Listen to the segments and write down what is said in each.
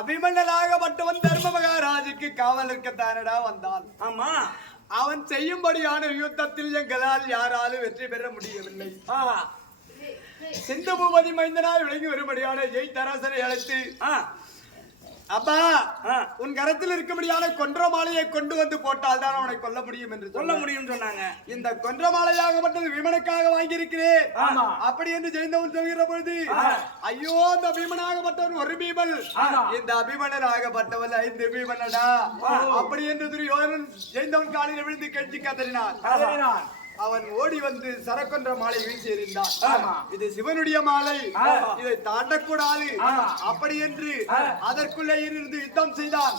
அபிமன்னனாகப்பட்டவன் தர்ம மகாராஜுக்கு காவல் இருக்கத்தானடா வந்தான். ஆமா, அவன் செய்யும்படியான யுத்தத்தில் எங்களால் யாராலும் வெற்றி பெற முடியவில்லை. சிந்து பூபதி மைந்தனாய் விளங்கி வரும்படியான ஜெய்தராசனை அழைத்து, அப்பா உன் கரத்தில் இருக்கும்படியான கொன்ற மாலையை கொண்டு வந்து போட்டால் தான் அவனை கொல்ல முடியும் என்று சொல்ல முடியும் சொன்னாங்க. இந்த கொன்ற மாலையாகப்பட்டது விமனுக்காக வாங்கியிருக்கிறேன் அப்படி என்று ஜெயந்தவன் சொல்கிற பொழுது, ஐயோ இந்த பீமனாகப்பட்டவன் ஒரு பீமன், இந்த அபிமனனாகப்பட்டவன் 5 பீமனடா அப்படி என்று துரியோதனன் ஜெயந்தவன் காலில் விழுந்து கெஞ்சி கதறினான். அவன் ஓடி வந்து சரக்கொன்ற மாலை வீசி எறிந்தான். இது சிவனுடைய மாலை, இதை தாண்டக்கூடாது அப்படி என்று அதற்குள்ளே இருந்து யுத்தம் செய்தான்.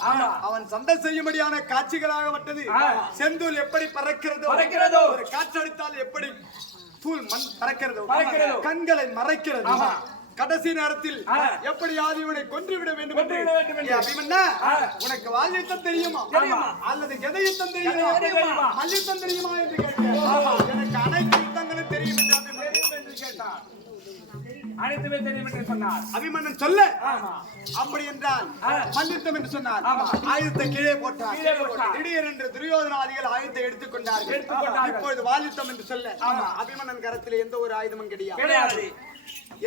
அவன் சண்டை செய்யும்படியான காட்சிகளாகப்பட்டது. செந்தூல் எப்படி பறக்கிறதோ, ஒரு காற்றடித்தால் எப்படி தூள் மண் பறக்கிறதோ, கண்களை மறைக்கிறது. கடைசி நேரத்தில் எப்படியாவது இவனை கொன்றுவிட வேண்டும் அபிமன்னா, உனக்கு வாள் யுத்தம் தெரியுமா அல்லது கதை யுத்தம் தெரியுமா, மல்யுத்தம் தெரியுமா என்று கேட்டார். எனக்கு அனைத்து யுத்தங்களும் தெரியும் என்று கேட்டார். அனைத்துமே தெரியும் என்று சொன்னார். அபிமன்னன் சொல்ல, அப்படி என்றால் மல்யுத்தம் என்று சொன்னார். ஆயுதத்தை கீழே போட்டார். திடீர் என்று துரியோதனாதிகள் ஆயுதத்தை எடுத்துக்கொண்டார்கள். இப்பொழுது வால்யுத்தம் என்று சொல்ல அபிமன்னன் கரத்தில் எந்த ஒரு ஆயுதமும் கிடையாது.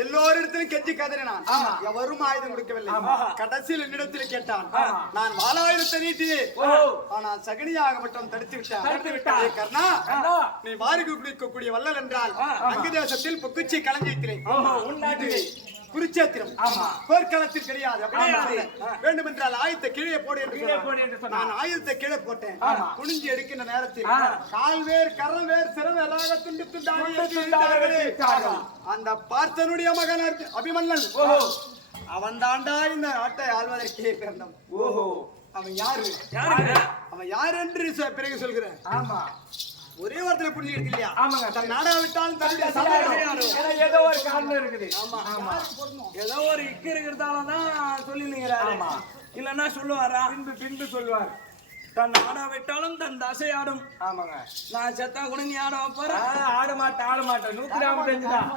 எல்லோரிடத்திலும் கெஞ்சி கதறினான். எவரும் ஆயுதம் கொடுக்கவில்லை. கடைசியில் என்னிடத்தில் கேட்டான். நான் வாளாயுதத்தை நீட்டியே, ஆனால் சகனியாகப்பட்டவன் தடுத்து விட்டான். கர்ணா, நீ வாரி குடிக்கக்கூடிய வல்லல் என்றால் அங்கு தேசத்தில் பொக்குச்சி களஞ்சியத்திலே குருச்சேத்திரம் போர்க்களத்தில் கிடையாது. வேண்டும் என்றால் ஆயுதத்தை கீழே போடு என்று நான் ஆயுதத்தை கீழே போட்டேன். குனிஞ்சு எடுக்கின்ற நேரத்தில் கால் வேர் கரம் வேர் சிறவராக துண்டு துண்டாக அந்த பார்த்தனுடைய மகன் அபிமன்னன் அவன் தாண்டா இந்த நாட்டை ஆள்வதற்கே பிறந்தவன். அவன் யார் என்று பிறகு சொல்கிறேன். ஒரே வாரத்துல புரிஞ்சுக்கிட்டு இல்லையா? தன் நாடா விட்டாலும் ஏதோ ஒரு காரணம் இருக்குது. ஏதோ ஒரு இக்கு இருக்கிறதால தான் சொல்லிருக்கிறாரு. இல்லன்னா சொல்லுவாரா? பின்பு சொல்லுவார். தன் ஆட விட்டாலும் தன் தசை ஆடும். ஆமாங்க, நான் செத்தா கூட நீ ஆட வைப்பாரு. ஆட மாட்டேன் 145 தான்.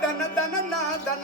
தன தன தன தன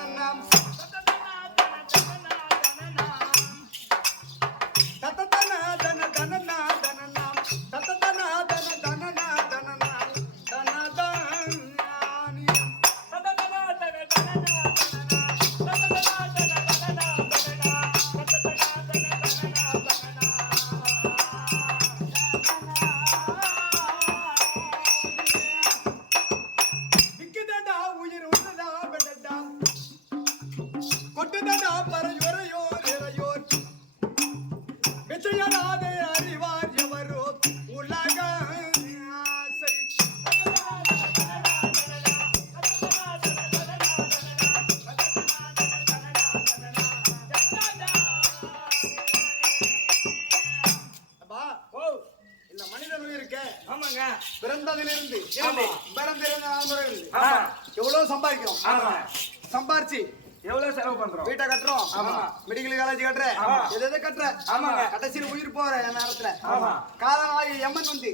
பிறந்ததிலிருந்து எவ்வளவு சம்பாதிக்கிறோம். சம்பாரிச்சு எவ்வளவு செலவு பண்றோம். வீட்டை கட்டுறோம், மெடிக்கல் காலேஜ் கட்டுறேன், எதை கட்டுற. கடைசியில் உயிர் போற நேரத்துல காலனாகி எம்மன் வந்து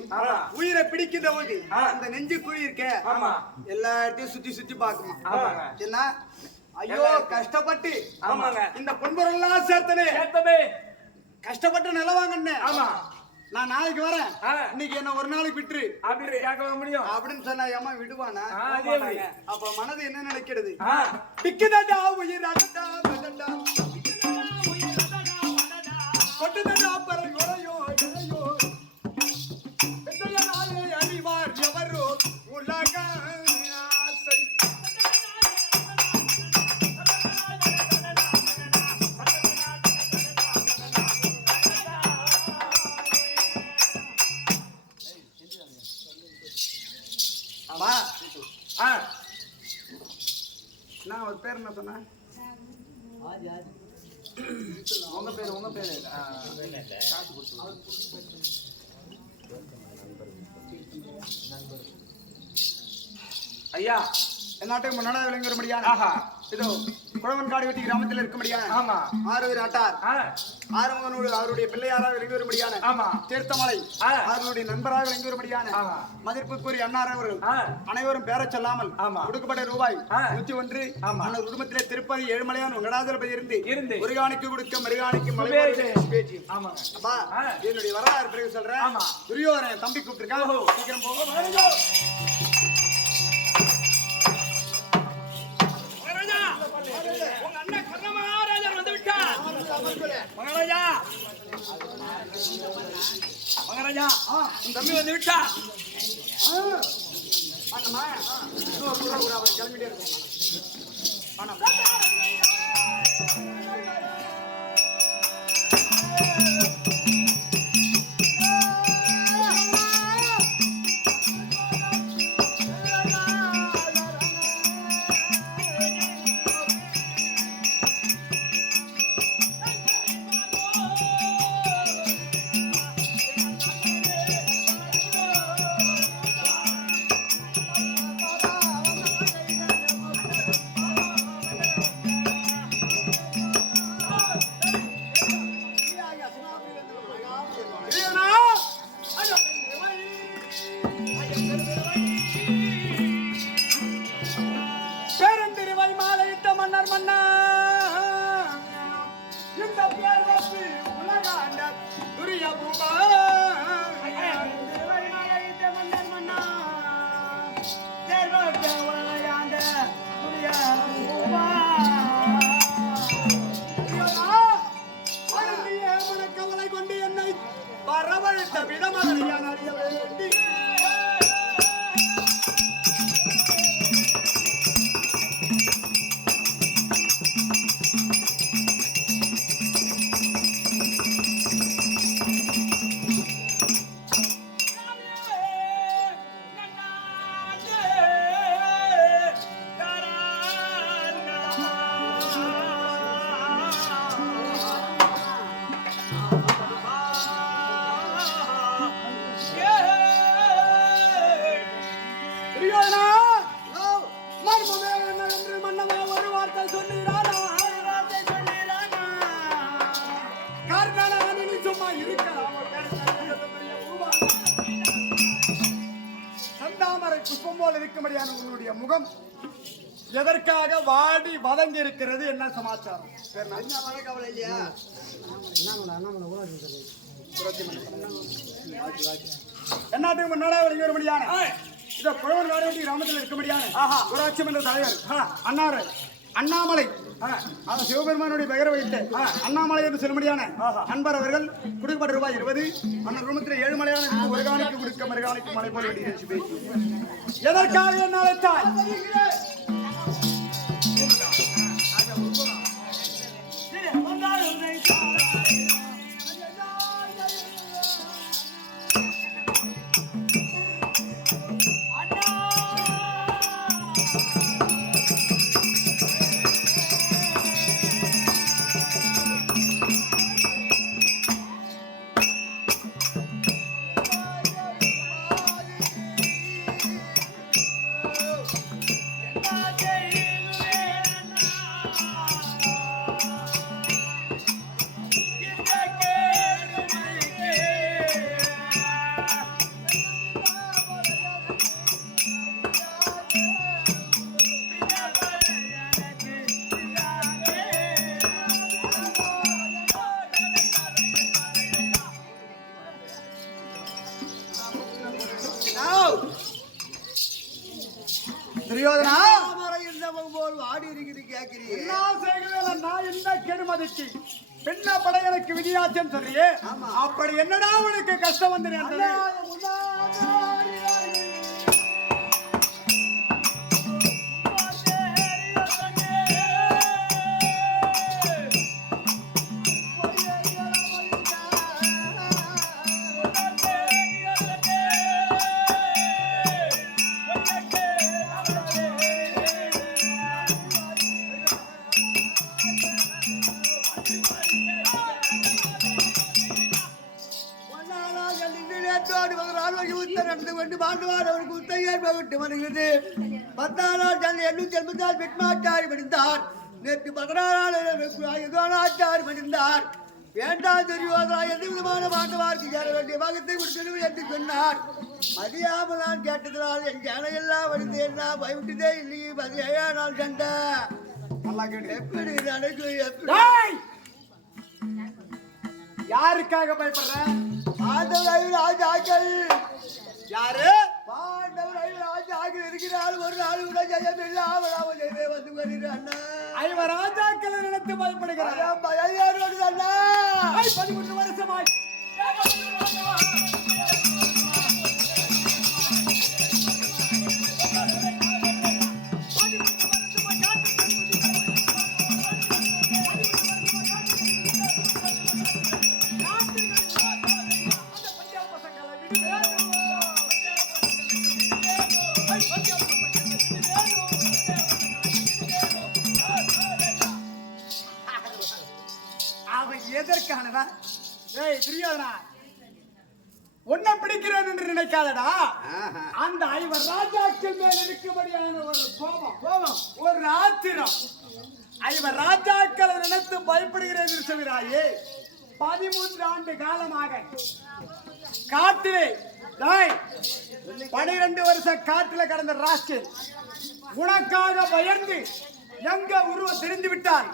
உயிரை பிடிக்கின்ற போது அந்த நெஞ்சு குழி இருக்க எல்லா இடத்தையும் சுத்தி பாக்குமா. என்ன ஐயோ கஷ்டப்பட்டு இந்த பொன்பொருள்லாம் சேர்த்தனே, கஷ்டப்பட்டு நிலவாங்கன்னு. நான் நாளைக்கு வரேன், இன்னைக்கு என்ன ஒரு நாளைக்கு விட்டுரு அப்படின்னு கேட்க முடியும் அப்படின்னு சொன்னா ஏமா விடுவானா? அப்ப மனது என்ன நினைக்கிறது? பிக்குதடா உயிர் அடடா படடா கொட்டுதடா பரல் ஒரையோ இளையோ பெற்றயாலே அறிவார் எவரோ உலக ஆசை. நான் ஒரு பேர் என்ன சொன்னேன்? உங்க பேரு ஐயா, என் நாட்டுக்கு முன்னாடி விளங்கும்படியான இதோ குழவன்காடு வெட்டி கிராமத்தில் இருக்க முடியாது. ஆமா. ஆறுவர் ஆட்டார் ஆறுமுகனோடு அவருடைய பிள்ளையாராக விளங்கி வரும்படியான தீர்த்தமலை அவர்களுடைய நண்பராக விளங்கி வரும்படியான மதிப்புக்குரிய அன்னார் அவர்கள் அனைவரும் பேரச் சொல்லாமல் கொடுக்கப்பட்ட ரூபாய் 101 அந்த குடும்பத்திலே திருப்பதி ஏழுமலையான் வெங்கடாஜலபதி இருந்து முருகானுக்கு கொடுக்க மருகானுக்கு மலை பேச்சு. அப்பா என்னுடைய வரலாறு பிறகு சொல்றேன். துரியோதனன் தம்பி கூப்பிட்டுருக்கான், சீக்கிரம் போக. உங்க அண்ணன் கர்ணமகாராஜா வந்து விட்டார். மகாராஜா மகாராஜா உன் தம்பி வந்து விட்டா. அவர் கிளம்பிட்டே இருக்கோம். உங்களுடைய முகம் எதற்காக வாடி வதங்கி இருக்கிறது? என்ன சமாச்சாரம்? என்னாட்டுக்கு முன்னாடி வரும்படியான இத குழவன்காடு கிராமத்தில் இருக்க முடியாது ஊராட்சி மன்ற தலைவர் அன்னார் அண்ணாமலை சிவபெருமானுடைய பெயரை வைத்து அண்ணாமலை என்று சொல்லும்படியான அன்பர் அவர்கள் கொடுக்கப்பட்ட ரூபாய் 20 அந்த குடும்பத்தில் 7 மலையான ஒரு காணிக்கு கொடுக்க மறுகாணிக்கு மலை போல் வேண்டி எதற்காக என்ன அழைத்தாய்? துரியோதனா பெண்ணா படை எனக்கு விதியாச்சம் சொல்றியே, அப்படி என்னடா உனக்கு கஷ்டம் வந்து நடந்து கொண்டு பாண்டுவார் அவருக்கு உத்தரவு வருகிறது. 10ஆம் நாள் தன் 886 பெட்மாட்டார் விழுந்தார். நேற்று 16ஆம் நாள் விழுந்தார். வேண்டாம் துரியோதனா, எந்த விதமான மாட்டவார்க்கு சேர வேண்டிய பாகத்தை கொடுத்து என்று சொன்னார். மதியாமல் நான் கேட்டதனால் என் ஜனையெல்லாம் வருந்தேன். நான் பயவிட்டதே இல்லையே. 17ஆம் நாள் சண்டை எப்படி நடக்கும்? எப்படி யாருக்காக பயப்படுற? பாண்டவர் ராஜாக்கள். யாரு? பாண்டவர் ராஜாக்கள் இருக்கிறார். ஒரு நாள் கூட ஜெயம் இல்லாமல் அவன் வந்து வருகிறான். ஐவர் ராஜாக்களை நினைத்து பயப்படுகிறார். 13 வருஷமாய் அவன் எதற்கானவன்? ஏய் துரியோதனா, உன்னை பிடிக்கிறேன் என்று நினைக்காதடா. அந்த ஐவர் ராஜாக்கள் மேல் இருக்கும்படியான ஒரு கோபம், ஒரு ஆத்திரம். ஐவர் ராஜாக்களை நினைத்து பயப்படுகிறேன் என்று சொல்கிறாயே. 13 ஆண்டு காலமாக காட்டிலே 12 வருஷம் காட்டில கடந்த ராஷ்டிரன் உனக்காக பயந்து எங்க உருவம் தெரிந்து விட்டான்.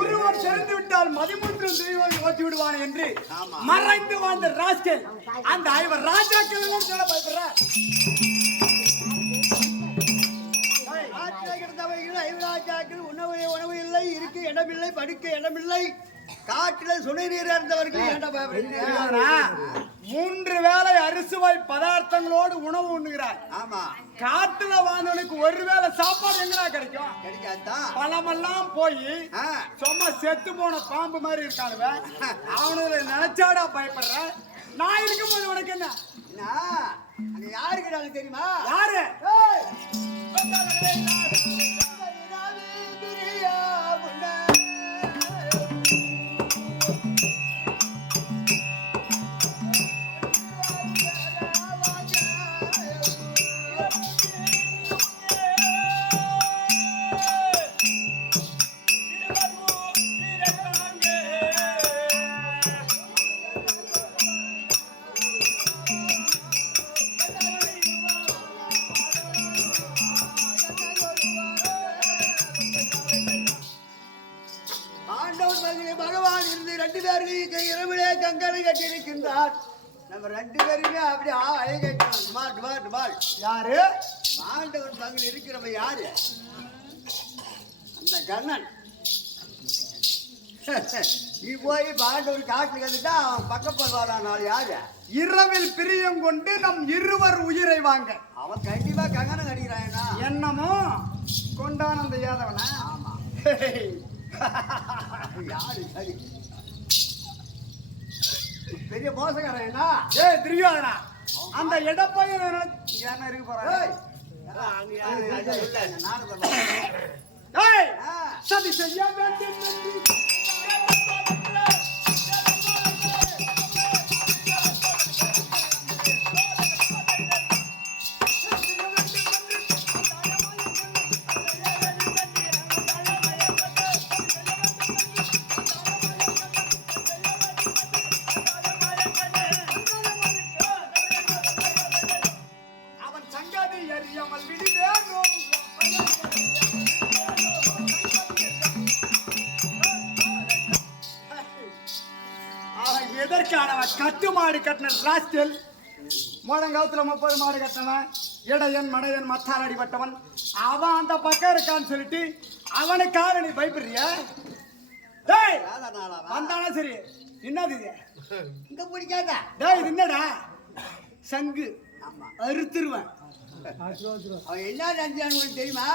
உருவம் தெரிந்து விட்டால் 13 ஓட்டி விடுவான் என்று மறைந்து வாழ்ந்த ராஷ்டிரன் அந்த ஐவர் ராஜாக்கள் சொல்ல பயப்படுற. உணவு இல்லை, இருக்க இடமில்லை, படுக்க இடமில்லை, காட்டில சுனைநீர் இருந்தவர்கள் 3 வேளை அரிசுவை பதார்த்தங்களோடு உணவு உண்ணுகிறார். ஆமா, காட்டுல வாழ்ந்தவனுக்கு ஒரு வேளை சாப்பாடு எங்கடா கிடைக்கும்? கிடைக்காதான். பழமெல்லாம் போய் சும்மா செத்து போன பாம்பு மாதிரி இருக்கானுவ. அவனுக்கு நினைச்சாடா பயப்படுற? நான் இருக்கும்போது உனக்கு என்ன? அங்க யாருக்கு தெரியுமா? யாரு? பகவான் இருந்து 2 பேருக்கு இரவிலே கங்கனை கட்டியிருக்கின்றார். நம்ம 2 பேருமே அப்படி அழகால். யாரு? பாண்டவன் பங்கில் இருக்கிறவன் யாரு? அந்த கண்ணன். நீ போய் பாண்டவன் காட்டுக்கு வந்துட்டா அவன் பக்கப்படுவான். நாள் யாரு? இரவில் பிரியம் கொண்டு நம் இருவர் உயிரை வாங்க அவன் கண்டிப்பா கங்கனை கட்டிக்கிறான். என்னமோ கொண்டான் அந்த யாதவனா? ஆமா. யாரு? சரி, பெரிய மோசக்காரன். என்ன? ஏய் துரியோதனா, அந்த எடப்பையன் என்ன இருக்கு போறான்? சதி செய்ய வேண்டும் கட்டுமாடு கட்டின ராஸ்கல். மோதங்காலத்துல 30 மாடு கட்டினவன், இடையன் மடையன் மத்தால் அடிபட்டவன். அவன் அந்த பக்கம் இருக்கான்னு சொல்லிட்டு அவனுக்காக நீ பயப்படுறிய? வந்தானா சரி. என்னது இது? இங்க பிடிக்காத. டேய் இது என்னடா? சங்கு. அறுத்துருவன். அவன் என்ன நினைச்சான்னு தெரியுமா?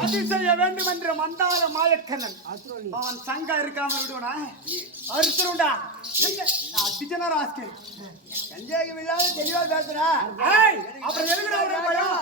சதி செய்ய வேண்டும் என்ற மந்தார மாயக்கண்ணன் அவன் சங்கா இருக்காம விடுவனா? அறுத்துருண்டா. அடிச்சனா ராஸ்கல். சந்தேகம் இல்லாத தெளிவா பேசுறா. அப்புறம் எதுக்குடா ஒரு பயம்?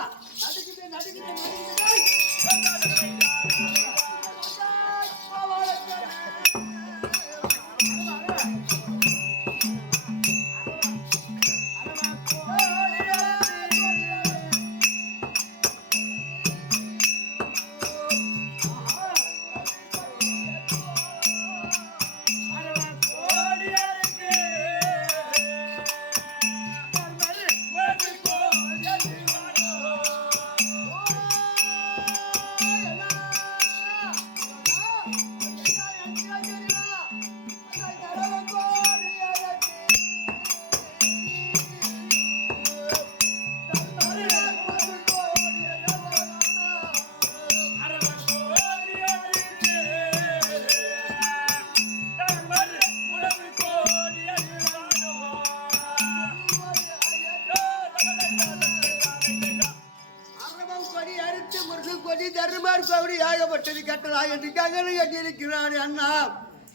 பெருமாள் கோவில் ஏகப்பட்டது கட்டளா என்று கங்கனை கட்டியிருக்கிறான் அண்ணா.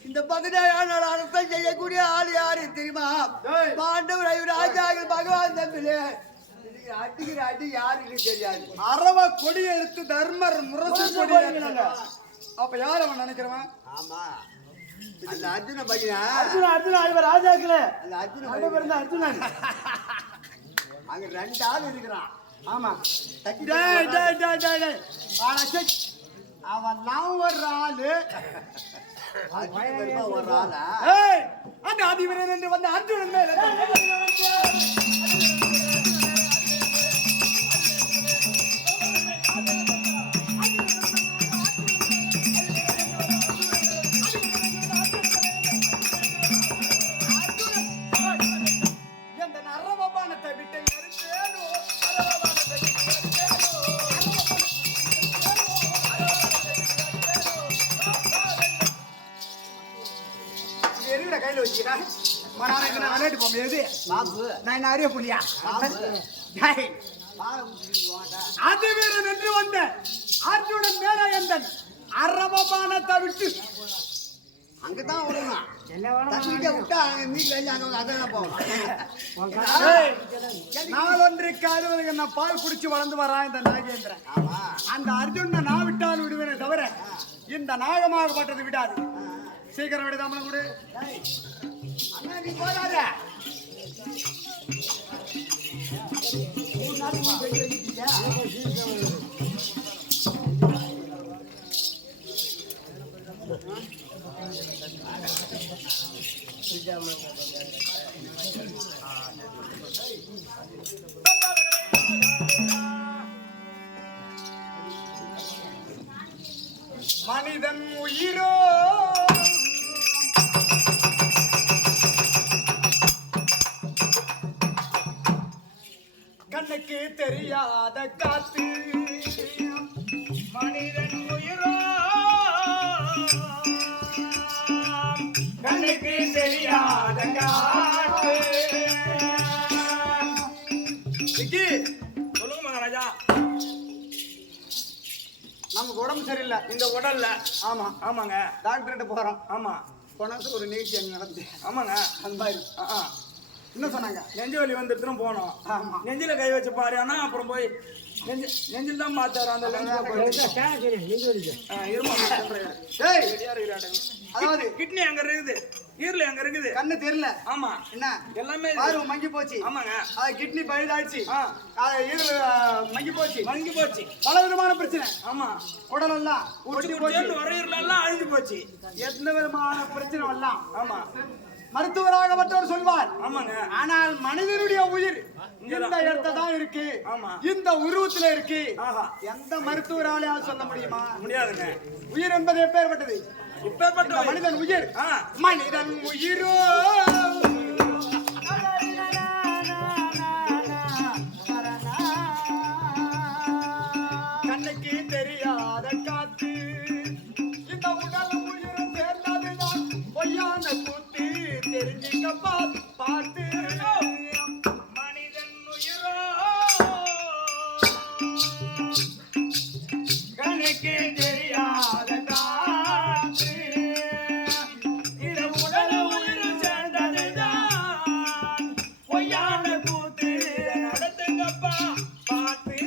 இந்த 17 நாள் அரசம் செய்யக்கூடிய ஆள் யாரு தெரியுமா? பாண்டவர் ராஜாக்கள் பகவான் தம்பிலே அடிக்கிற அடி யாருக்கு தெரியாது. அரவ கொடி எடுத்து தர்மர் முரசு கொடி ஏத்துனாங்க. அப்ப யார் அவன் நினைக்கிறவன்? ஆமா, அந்த அர்ஜுன பையன் அர்ஜுனா இவர் ராஜாக்களே. அந்த அர்ஜுன அர்ஜுனன் அங்க 2 ஆள் இருக்கிறான். ஆமா. அவன் நான் ஒரு ஆளு ஒரு ஆளா அந்த அதிவீரன் என்று வந்த அர்ஜுனன் மேல கையில வச்சுக்கிறேன். நான் அறிய புள்ளியா அது வீரன் என்று வந்த அர்ஜுனன் மேல எந்தன் அரவபானத்தை விட்டு அங்கதான் வரணும். விட்டா அதான் போவோம். நாளொன்றுக்கு 60 பால் குடிச்சு வளர்ந்து வரான் இந்த நாகேந்திரன். அந்த அர்ஜுனனை நான் விட்டாலும் விடுவேனே தவிர இந்த நாகமாகப்பட்டது விடாது. சீக்கிரம் விடுதாமல கூட அண்ணா நீ போறாத. மனிதன் உயிரோ கண்ணுக்கு தெரியாத காத்து. மனிதன் உயிரோ கண்ணுக்கு தெரியாத காத்து. சொல்லுங்க மகாராஜா. நமக்கு உடம்பு சரியில்லை இந்த உடல்ல. ஆமா ஆமாங்க. டாக்டர்கிட்ட போறோம். ஆமா. போனது ஒரு நிகழ்ச்சி அங்க நடந்து. ஆமாங்க. அந்த மாதிரி என்ன சொன்னாங்க? நெஞ்சு வலி வந்துருத்துன்னு போனோம். ஆமா. நெஞ்சில கை வச்சு பாரு. ஆனா அப்புறம் போய் நெஞ்சில் தான் பார்த்தாரு. அந்த அதாவது கிட்னி அங்க இருக்குது, ஈரல் அங்க இருக்குது, கண்ணு தெரியல. ஆமா. என்ன எல்லாமே பார்வை மங்கி போச்சு. ஆமாங்க. கிட்னி பழுதாச்சு, ஈரல் மங்கி போச்சு, மங்கி போச்சு. பல விதமான பிரச்சனை. ஆமா. உடல் எல்லாம் ஒட்டி போச்சு, வரையறல எல்லாம் அழிஞ்சு போச்சு. எந்த விதமான பிரச்சனை எல்லாம். ஆமா. மருத்துவராக மற்றவர் சொல்வார். ஆமாங்க. ஆனால் மனிதனுடைய உயிர் இந்த இடத்துல தான் இருக்கு. ஆமா. இந்த உருவத்துல இருக்கு. ஆஹா. எந்த மருத்துவராலையால் சொல்ல முடியுமா? முடியாதுங்க. உயிர் என்பது எப்பேற்பட்டது? இப்பேற்பட்ட மனிதன் உயிர். மனிதன் உயிரோ கண்ணுக்கு தெரியாத காத்து. இந்த உடல் உயிரும் சேர்ந்ததுதான் பொய்யான கூத்து. தெரிஞ்சுக்கப்பா பார்த்து. மனிதன் உயிரோ கண்ணுக்கு தெரியாத காத்து. இது உடல் உயிரும் சேர்ந்ததுதான் பொய்யான கூத்து. நடத்துங்கப்பா பார்த்து.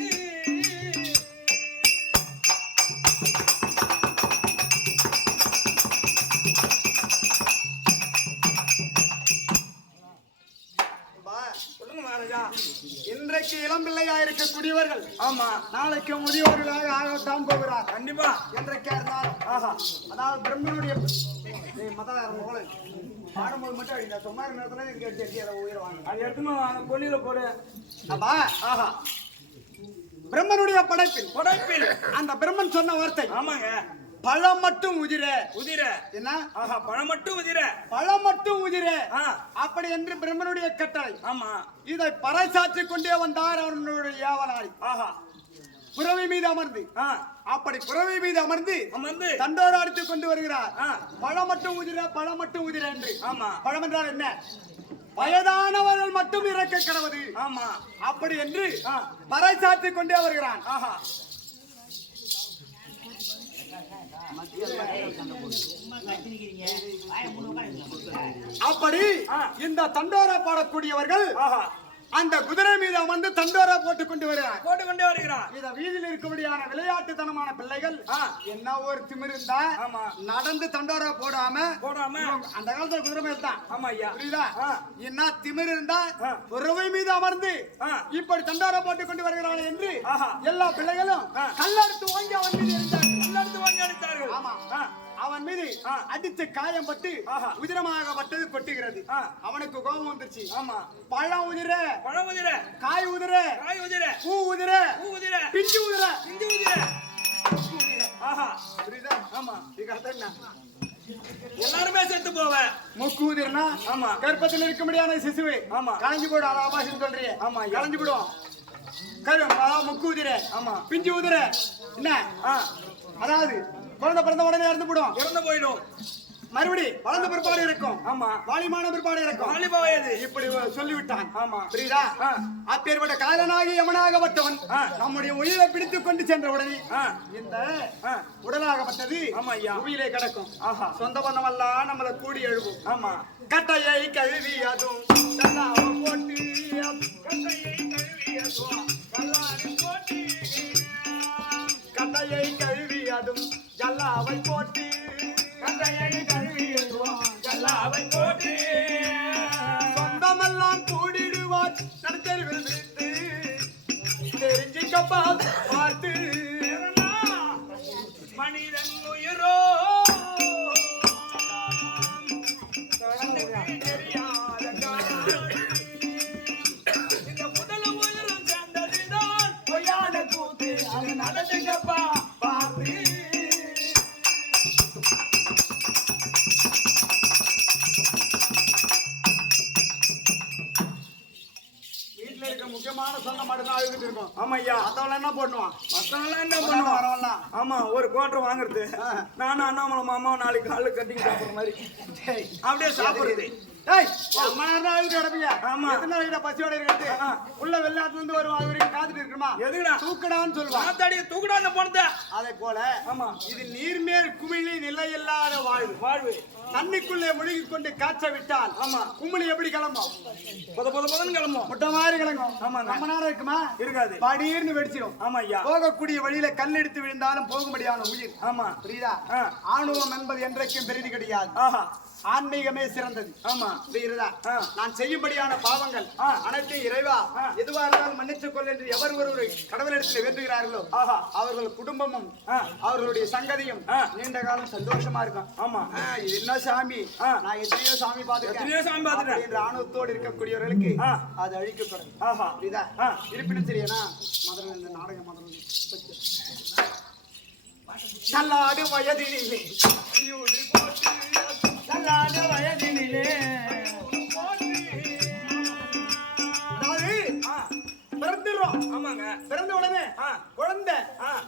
சொல்லுங்க மகாராஜா. இன்றைக்கு இளம்பிள்ளையா இருக்கக்கூடியவர்கள் ஆமா. நாளைக்கு முதியோர்களாக ஆகத்தான் போகிறார். கண்டிப்பா. என்றைக்கா இருந்தாலும். ஆஹா. அதாவது பிரம்மனுடைய மதம் போல பாடும்போது மட்டும் இந்த சுமார் நேரத்துல இங்க எடுத்து அதை உயிரை வாங்க. அது எடுத்துன்னு கொல்லியில போடு. அப்பா. ஆஹா. பிரம்மனுடைய படைப்பில் அந்த பிரம்மன் சொன்ன வார்த்தை. ஆமாங்க. பழம் மட்டும் உதிர. உதிர என்ன? ஆஹா. பழம் மட்டும் உதிர. பழம் மட்டும் உதிர. அப்படி என்று பிரம்மனுடைய கட்டளை. ஆமா. இதை பறைசாற்றிக் கொண்டே வந்தார் அவனுடைய யாவனாரி. ஆஹா. புறவை மீது அமர்ந்து. அப்படி புறவை மீது அமர்ந்து தண்டோடு அடித்துக் கொண்டு வருகிறார். பழம் மட்டும் உதிர, பழம் மட்டும் உதிர என்று. ஆமா. பழம் என்றால் என்ன? வயதானவர்கள் மட்டும் இறக்க கடவுது. ஆமா. அப்படி என்று பறைசாற்றிக் கொண்டே வருகிறான். ஆஹா. அப்படி இந்த தண்டோரா பாடக்கூடியவர்கள் அந்த குதிரை மீது அமர்ந்து தண்டோரா போட்டுக் கொண்டு வருகிறார். இத வீதியில் இருக்கக்கூடியான விளையாட்டுத்தனமான பிள்ளைகள் என்ன ஒரு திமிருந்தா நடந்து தண்டோரா போடாம அந்த காலத்துல குதிரை மேல தான். ஆமா ஐயா, புரியுதா? என்ன திமிர் இருந்தா குதிரை மீது அமர்ந்து இப்படி தண்டோரா போட்டுக் கொண்டு வருகிறார்கள் என்று எல்லா பிள்ளைகளும் கல்லெடுத்து வாங்கி அவன் மீது எரிந்தார்கள். ஆமா, அவன் மீது அடித்து காயம் பட்டு உதிரமாகப்பட்டது கொட்டுகிறது. அவனுக்கு கோபம் வந்துருச்சு. ஆமா, பழம் உதிர காய் உதிர பூ உதிர பிஞ்சு உதிர. புரியுதா? ஆமா, என்ன எல்லாருமே செத்து போவேன். மூக்கு உதிரனா ஆமா கர்ப்பத்தில் இருக்க முடியாத சிசுவை ஆமா கலைஞ்சு போடும். அதை ஆபாசம் சொல்றீங்க. ஆமா, கலைஞ்சு போடும். முக்கு உதிர ஆமா பிஞ்சு உதிர என்ன அதாவது குழந்தை பிறந்த உடனே இறந்து போயிடும். மறுபடி வளர்ந்த பிற்பாடு இருக்கும். ஆமா, வாலிமான பிற்பாடு இருக்கும். வாலிப வயது இப்படி சொல்லிவிட்டான். ஆமா, புரியுதா? அப்பேற்பட்ட காலனாகி யமனாகப்பட்டவன் நம்முடைய உயிரை பிடித்துக் கொண்டு சென்ற உடனே இந்த உடலாகப்பட்டது ஆமா ஐயா உயிரை கிடக்கும். ஆஹா, சொந்த பந்தம் எல்லாம் நம்மள கூடி எழுவும். ஆமா, கட்டையை கழுவி அதுவும் போட்டு கட்டையை கழுவி அதுவும் ஜல்லாவை போட்டு சொந்தமெல்லாம் கூடிடுவார் நடுத்தருவில் விரித்து தெரிஞ்சுக்கப்பா பார்த்து மனிதன் உயிரோ இந்த முதல் உயிரும் சேர்ந்ததுதான் பொய்யான கூத்து. அது நடந்துக்கப்பா பார்த்து முக்கியமான சொன்ன மட்டும்தான் அழுகிட்டு இருக்கும். ஆமா ஐயா, மத்தவெல்லாம் என்ன பண்ணுவான்? வரவெல்லாம் ஆமா ஒரு குவார்டர் வாங்குறது. நானும் அண்ணாமலை மாமா நாளைக்கு கால கட்டிங் சாப்பிடுற மாதிரி அப்படியே சாப்பிடுறது. பசியோட இருக்கிறது உள்ள வெளிநாட்டுல இருந்து வருவான். அது வரைக்கும் காத்துட்டு இருக்குமா? எதுக்குடா தூக்கடான்னு சொல்லுவான். தூக்கடான்னு போனத அதே போல ஆமா இது நீர்மேல் குமிழி நிலையில்லாத வாழ்வு. தண்ணிக்குள்ளே முழுகி கொண்டு காய்ச்ச விட்டால் ஆமா குமிழி எப்படி கிளம்பும்? பொதன்னு கிளம்பும். முட்டை மாதிரி கிளம்பும். ஆமா, நம்ம நேரம் இருக்குமா? இருக்காது. படீர்னு வெடிச்சிடும். ஆமா ஐயா, போகக்கூடிய வழியில கல் எடுத்து விழுந்தாலும் போகும்படியான உயிர். ஆமா, புரியுதா? ஆணவம் என்பது என்றைக்கும் பெரிது கிடையாது. ஆஹா, ஆன்மீகமே சிறந்தது. ஆமா, புரியுதா? நான் செய்யும்படியான பாவங்கள் அனைத்தையும் இறைவா எதுவா இருந்தாலும் மன்னித்துக் கொள் என்று எவர் ஒருவர் கடவுளிடத்தில் வேண்டுகிறார்களோ அவர்கள் குடும்பமும் அவர்களுடைய சங்கதியும் நீண்ட காலம் சந்தோஷமா இருக்கும். ஆமா, இது என்ன சாமி? நான் எத்தனையோ சாமி பார்த்துட்டேன் என்ற ஆணவத்தோடு இருக்கக்கூடியவர்களுக்கு அது அழிக்கப்படும். ஆஹா, புரியுதா? இருப்பினும் சரியா மதுரை இந்த நாடகம் மதுரை தள்ளாடு வயதினிலே தள்ளாடு வயதினிலே பிறந்துடுறோம். ஆமாங்க, பிறந்த உடனே குழந்தை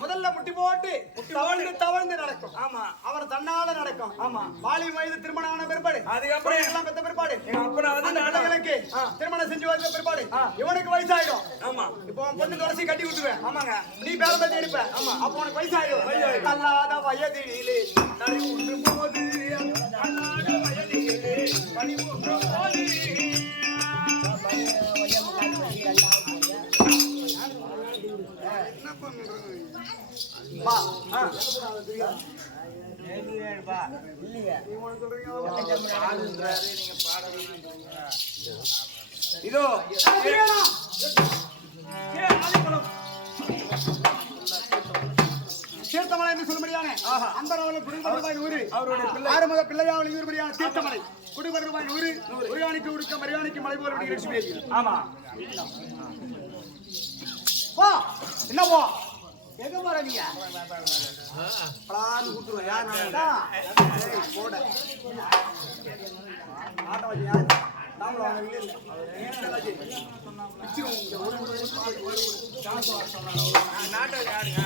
முதல்ல முட்டி போட்டு தவழ்ந்து நடக்கும். ஆமா, அவர் தன்னால நடக்கும். ஆமா, வாலி வயது திருமணம் ஆன பிற்பாடு அதுக்கப்புறம் எல்லாம் பெற்ற பிற்பாடு நாடுகளுக்கு திருமணம் செஞ்சு வந்த பிற்பாடு இவனுக்கு வயசாயிடும். ஆமா, இப்போ பொண்ணு துளசி கட்டி விட்டுருவேன். ஆமாங்க, நீ பேர பத்தி எடுப்ப. ஆமா, அப்போ உனக்கு வயசாயிடும். தள்ளாத வயதிலே தனி ஒன்று போது தள்ளாத வயதிலே பனி ஒன்று போது இதோ தீர்த்தமலை என்று சொல்லும்படியான அந்த ரூபாய் 100 அவருடைய ஆறுமுக பிள்ளையாவளி இருபடியான தீர்த்தமலை குடிபர் ரூபாய் 100 உரியாணிக்கு உடுக்க மரியாணிக்கு மலை போல நிகழ்ச்சி. ஆமா, வா என்ன போ எங்க போற நீங்க? பலான்னு கூட்டுருவோம். யார் போட ஆட்டம் வச்சு யார் நாமளும் நாட்டம் யாருங்க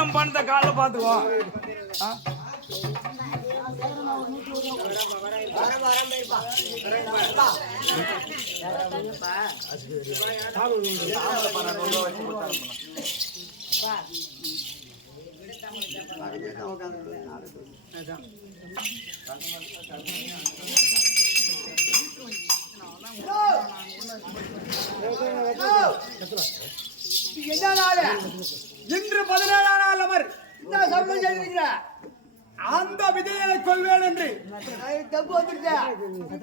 நம்ம பணத்தை காலைல பாத்துக்குவோம். என்ன நாள் இன்று 17ஆம் நாள் அவர் என்ன சம்பளம் செய்திருக்கிற அந்த விதையை கொள்வேன் என்று தப்பு வந்துருச்ச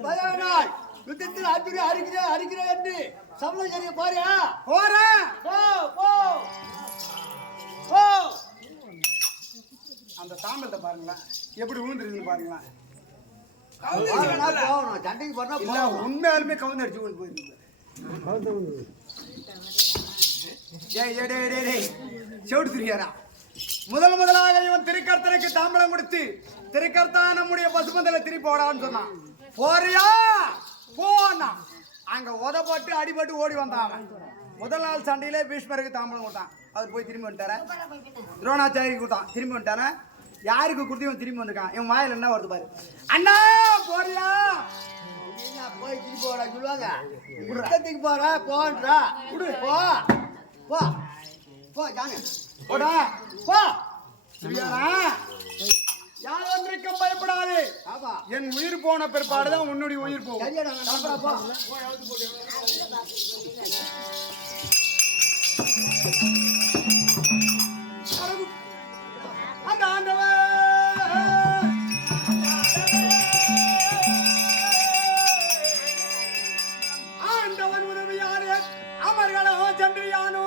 17 நாள் யுத்தத்தில் அடிக்கிறேன் என்று சம்பளம் செய்ய பாரு போறேன். போ போ போ அந்த தாமத்தை பாருங்களேன் எப்படி ஊந்துருக்குன்னு பாருங்களேன். போகணும் சண்டைக்கு போனா இல்ல உண்மையாலுமே கவுந்து அடிச்சு கொண்டு போயிருக்கு. செவிட்டு திரியாரா முதலாக இவன் திருக்கர்த்தனுக்கு தாம்பலம் கொடுத்து திருக்கர்த்தா நம்முடைய பசுமந்தல திரி போடான்னு சொன்னான். போறியா போனா அங்க உதப்பட்டு அடிபட்டு ஓடி வந்தான். முதல் நாள் சண்டையிலே பீஷ்மருக்கு தாம்பலம் கொடுத்தான். அவர் போய் திரும்பி வந்துட்டார. துரோணாச்சாரிக்கு கொடுத்தான் திரும்பி வந்துட்டான. யாருக்கு கொடுத்து இவன் திரும்பி வந்திருக்கான். இவன் வாயில என்ன வருது பாரு. அண்ணா போறியா போய் திருப்பி போடா சொல்லுவாங்க யுத்தத்துக்கு போற போன்றா போ போ போ ஜானு போடா போ சரியானா? யார் வந்திருக்க பயப்படாது. ஆமா என் உயிர் போன பிற்பாடுதான் உன்னுடைய உயிர் போகும். சரியாடா கிளம்புறா போ அந்த ஆண்டவன் ஆண்டவன் உதவியாரே அமர்களோ சென்றியானோ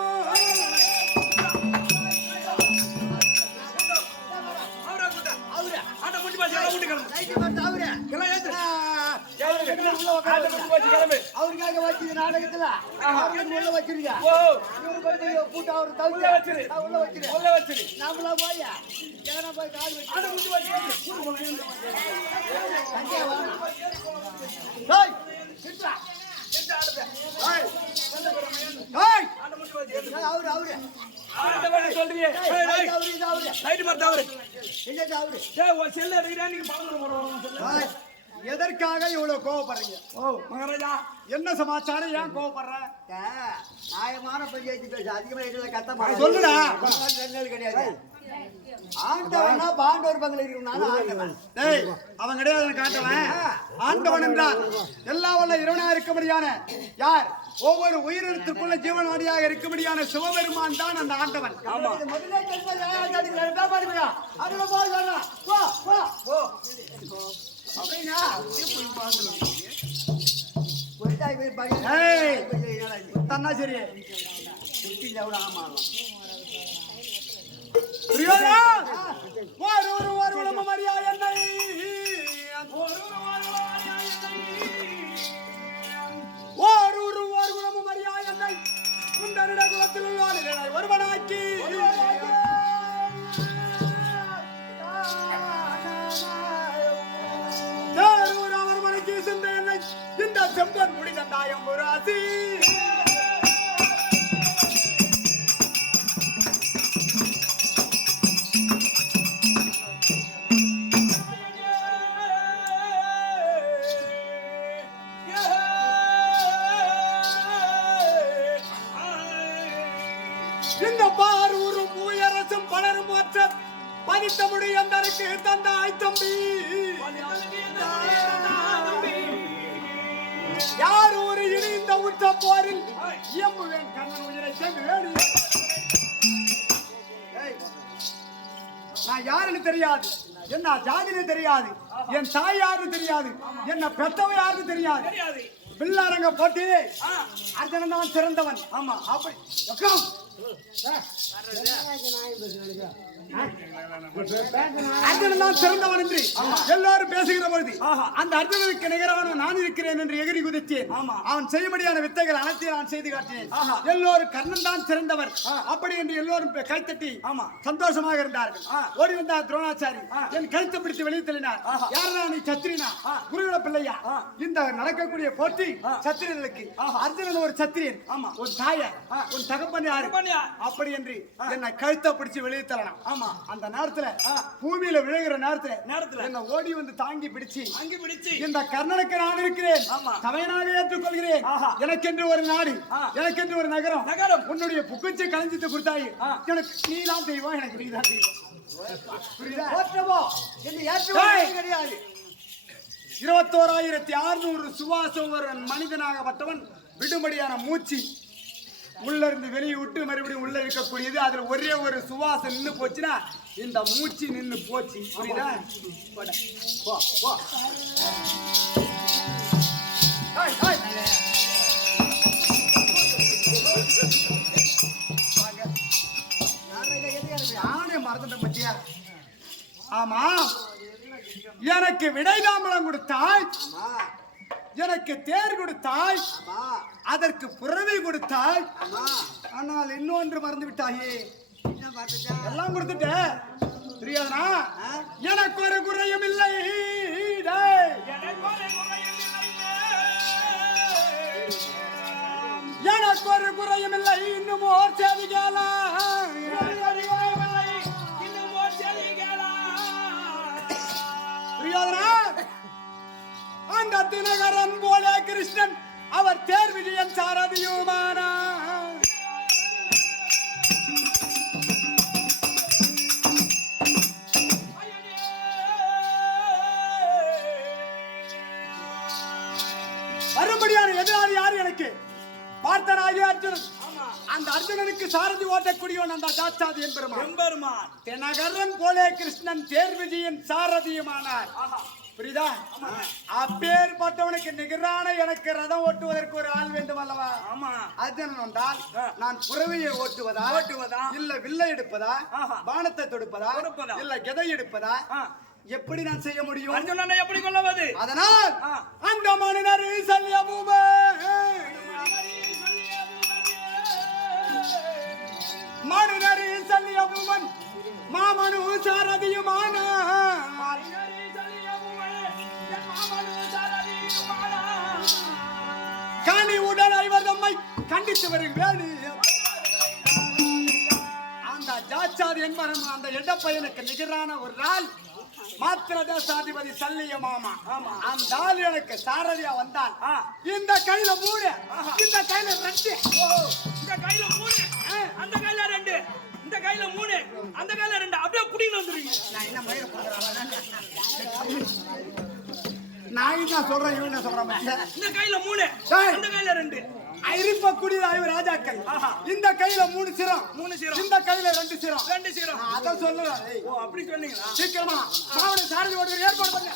அவருக்காக வச்சு நாடகத்துல உள்ள வச்சிருக்க கூட்ட அவரு தவிர உள்ள வச்சிரு நாமளா போய் எதனா போய் காடு அவரு அவரு சொல்றீங்க எதற்காக இவ்வளவு கோவப்படுறீங்க? மகாராஜா என்ன சமாச்சாரம்? ஏன் கோவப்படுற? நியாயமான பஞ்சாயத்து பேச அதிகமா இதுல கத்த சொல்லுடா. கிடையாது ஆண்டவனா பாண்டவர் பங்கல இருக்கனால ஆண்டவன் டேய் அவன் கிடையாது காட்டவன். ஆண்டவன் என்றால் எல்லா வல்ல இறைவனா இருக்கும்படியான யார் ஒவ்வொரு உயிரினத்திற்குள்ள ஜீவனாடியாக இருக்கும்படியான சிவபெருமான் தான் அந்த ஆண்டவன். ஆமா முதல்ல கேட்பா அதுல போய் வரா போ போ போ அப்படினா போய்டாய் போய் பாடி ஏய் தன்னா சரி குட்டி எவ்வளவு ஆமாலாம் பிரியோதா ஒரு உலகம் மரியா என்னை ஒரு உலகம் மரியா என்னை உண்டனிட குலத்தில் உள்ளானே ஒருவனாக்கி அவர் மனைக்கு சென்ற என்னை இந்த செம்பன் முடி தந்தாயம் ஒரு ஆசி இந்த பாரூரும் உயரசும் பலரும் மற்ற பதித்தமுடைய அந்தருக்கு தந்தாய் தம்பி யார் ஒரு இணைந்த உற்ற போரில் இயம்புவேன் கண்ணன் உயிரை சென்று வேடி. நான் யாருன்னு தெரியாது, என்ன ஜாதின்னு தெரியாது, என் தாய் யாருன்னு தெரியாது, என்ன பெத்தவ யாருன்னு தெரியாது. பில்லாரங்க போட்டி அர்ஜுனன் தான் சிறந்தவன். ஆமா அப்படி அர்ஜுனன் தான் சிறந்தவன் என்று எல்லாரும் பேசுகிற பொழுது அந்த அர்ஜுனனுக்கு நிகரான நான் இருக்கிறேன் என்று எகிரி குதித்தேன். அவன் செய்யபடியான வித்தைகள் அனைத்தையும் நான் செய்து காட்டினேன். எல்லோரும் கர்ணன் தான் சிறந்தவர் அப்படி என்று எல்லோரும் கைத்தட்டி சந்தோஷமாக இருந்தார்கள். ஓடி வந்தார் துரோணாச்சாரி, என் கழுத்தை பிடித்து வெளியே தள்ளினார். யாரா நீ சத்திரியனா குருகுல பிள்ளையா? இந்த நடக்கக்கூடிய போட்டி சத்திரியர்களுக்கு அர்ஜுனன் ஒரு சத்திரியன், ஒரு தாயார், ஒரு தகப்பன் யாரு சொன்னியா அப்படி என்று என்னை கழுத்தை பிடிச்சு வெளியே தள்ளலாம். ஆமா அந்த நேரத்துல பூமியில விழுகிற நேரத்துல என்ன ஓடி வந்து தாங்கி பிடிச்சு இந்த கர்ணனுக்கு நான் இருக்கிறேன், ஆமா. தமையனாக ஏற்றுக்கொள்கிறேன், எனக்கென்று ஒரு நாடு, எனக்கென்று ஒரு நகரம், உன்னுடைய புக்குச்சி கலைஞ்சிட்டு கொடுத்தாய், எனக்கு நீ தான் தெய்வம், எனக்கு நீ தான் தெய்வம். புரியுதா? கிடையாது. 21,600 சுவாசம் ஒரு மனிதனாகப்பட்டவன் விடுபடியான மூச்சு உள்ள இருந்து வெளியே விட்டு மறுபடியும் உள்ள இருக்கக்கூடியது. அதுல ஒரே ஒரு சுவாசம் நின்னு போச்சுன்னா இந்த மூச்சு நின்னு போச்சு. புரியுதா? போ போ. நானே மறந்துட்டேன் பத்தியா. ஆமா, எனக்கு விடை தாம்பலம் கொடுத்தாய், எனக்கு தேர் கொடுத்தாய், அதற்கு புறவை கொடுத்தாய், ஆனால் இன்னொன்று மறந்து விட்டாயே. எல்லாம் கொடுத்துட்ட தெரியாதா? எனக்கு ஒரு குறையும் இல்லை, எனக்கு ஒரு குறையும் இல்லை, இன்னும் ஓர் செய்தி அந்த தினகரன் போல கிருஷ்ணன் அவர் தேர் விஜயன் சாரதியுமானா. வரும்படியான எதிராளி யாரு? எனக்கு பார்த்தனாகிய அர்ஜுனன். அந்த அர்ஜுனனுக்கு சாரதி ஓட்டக்கூடியவன் அந்த ஜாச்சாதி எம்பெருமான். தினகரன் போல கிருஷ்ணன் தேர் விஜயன் சாரதியுமானார். புரியுதா? அப்பேற்பட்டவனுக்கு நிகரான எனக்கு ரதம் ஓட்டுவதற்கு ஒரு ஆள் வேண்டும் அல்லவா? ஆமா. அர்ஜுனன் வந்தால் நான் புறவையை ஓட்டுவதா, இல்ல வில்லை எடுப்பதா, பானத்தை தொடுப்பதா, இல்ல கதை எடுப்பதா, எப்படி நான் செய்ய முடியும்? அர்ஜுனனை எப்படி கொள்வது? அதனால் அந்த மனிதர் சல்லியபூமன் மாமனு சாரதியுமான கனி உடல் ஐவர் தம்மை கண்டித்து வருவேன். அந்த ஜாச்சாதி என்பவன் அந்த எடப்பையனுக்கு நிகரான ஒரு நாள் மாத்திர தேசாதிபதி சல்லிய மாமா. அந்த ஆள் எனக்கு சாரதியா வந்தால் இந்த கையில 3, இந்த கையில 2, இந்த கையில 3, அந்த கையில 2, இந்த கையில 3, அந்த கையில 2, அப்படியே புடிங்க வந்துருங்க. நான் என்ன மயிர போடுறேன்? நான் என்ன சொல்றேன், இவன் என்ன சொல்றான்? இந்த கையில 3, அந்த கையில 2. ஐரிப்பக்கூடிய ராஜாக்கள் இந்த கையில 3 சிரம், இந்த கையில 2 சிரம். அத சொல்லுறேன். ஓ, அப்படி சொன்னீங்களா? சீக்கிரமா மாவன சாரதி ஓடுற ஏற்பாடு பண்ணு.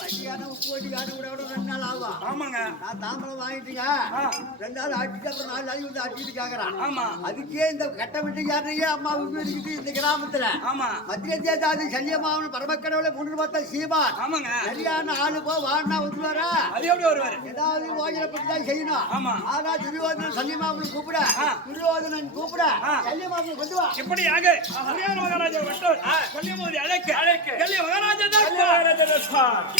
வண்டியான உப்பு வண்டி காட்டு கூட 2 நாள் ஆகும். ஆமாங்க. நான் தாம்பரம் வாங்கிட்டீங்க, 2 நாள் ஆட்டிட்டு அப்புறம் 4 நாளைக்கு வந்து ஆட்டிட்டு கேக்குறான். ஆமா. அதுக்கே இந்த கட்டமிட்டு யாரையே அம்மா உப்பு இருக்குது இந்த கிராமத்துல. ஆமா. மத்திய தேசாதி சல்லியமாவன் பரமக்கடவுளை 3 பார்த்தா சீமான். ஆமாங்க. சரியான ஆளு போ வாடினா வந்துருவாரா? அது எப்படி வருவாரு? ஏதாவது யோஜனை பத்தி தான் செய்யணும். ஆமா. ஆனா துரியோதனன் சல்லியமாவன் கூப்பிட, துரியோதனன் கூப்பிட சல்லியமாவன் கொண்டு வா. இப்படியாக மகாராஜா வட்டோர் சல்லியமாவதி அழைக்க கல்லிய மகாராஜா தான்